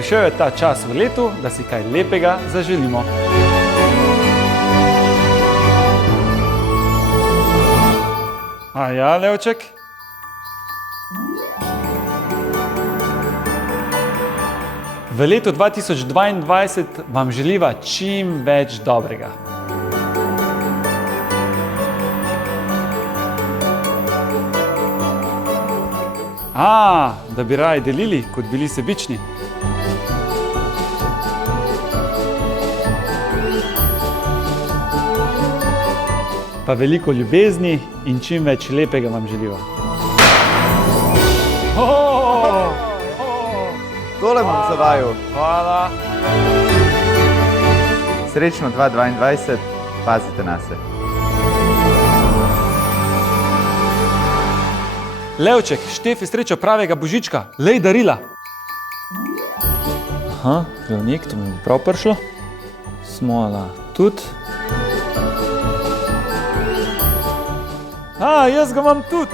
prišel je ta čas v letu, da si kaj lepega zaželimo. A ja, Levček? V letu 2022 vam želiva čim več dobrega. Da bi raje delili, kot bili sebični. Pa veliko ljubezni in čim več lepega vam želiva. Tole bom za vaju. Hvala. Srečno 2022, pazite na se. Levček, Štefi srečo pravega božička, lej darila. Glavnik, to mi bo prav prišlo. Smola tudi. Jaz ga imam tudi.